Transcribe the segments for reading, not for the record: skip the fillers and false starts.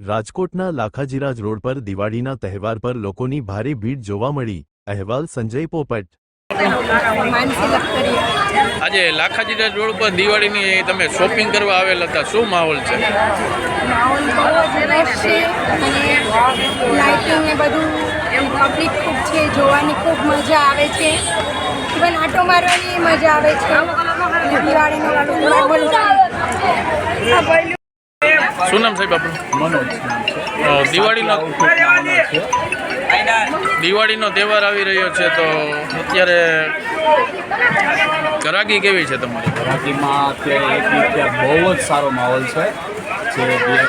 રાજકોટના લાખાજીરાજ રોડ પર દિવાળીના તહેવાર પર લોકોની ભારે ભીડ જોવા મળી। અહેવાલ સંજય પોપટ। આજે લાખાજીરાજ રોડ પર દિવાળીની તમે શોપિંગ કરવા આવેલ હતા, શું માહોલ છે? માહોલ બહુ જ રશ છે અને લાઇટિંગ ને બધું પબ્લિક ખૂબ છે, જોવાની ખૂબ મજા આવે છે, ઇવન આટો મારવાની મજા આવે છે। દિવાળીનો શું નામ સાહેબ આપણું? મનોજ। દિવાળીનો તહેવાર આવી રહ્યો છે, તો અત્યારે ગ્રાહકી કેવી છે તમારી? ગ્રાહકીમાં અત્યારે એક વીક બહુ જ સારો માહોલ છે। જે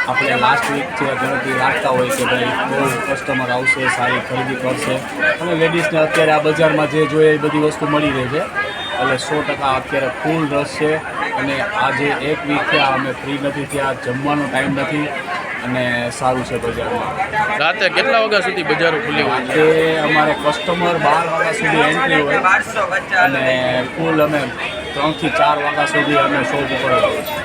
આપણે લાસ્ટ વીક છે ગણતરી રાખતા હોય કે ભાઈ બહુ કસ્ટમર આવશે, સારી ખરીદી કરશે અને લેડીઝને અત્યારે આ બજારમાં જે જોઈએ એ બધી વસ્તુ મળી રહે છે, એટલે 100% અત્યારે ફૂલ રશ છે। અને આજે એક વીક થયા અમે ફ્રી નથી થયા, જમવાનો ટાઈમ નથી અને સારું છે બજારમાં। રાતે કેટલા વાગ્યા સુધી બજારો ખુલ્લી હોય છે? તે અમારે કસ્ટમર 12 વાગ્યા સુધી એન્ટ્રી હોય અને ફૂલ અમે 3 થી 4 વાગ્યા સુધી અમે શોપ ઉપર હોઈએ છીએ।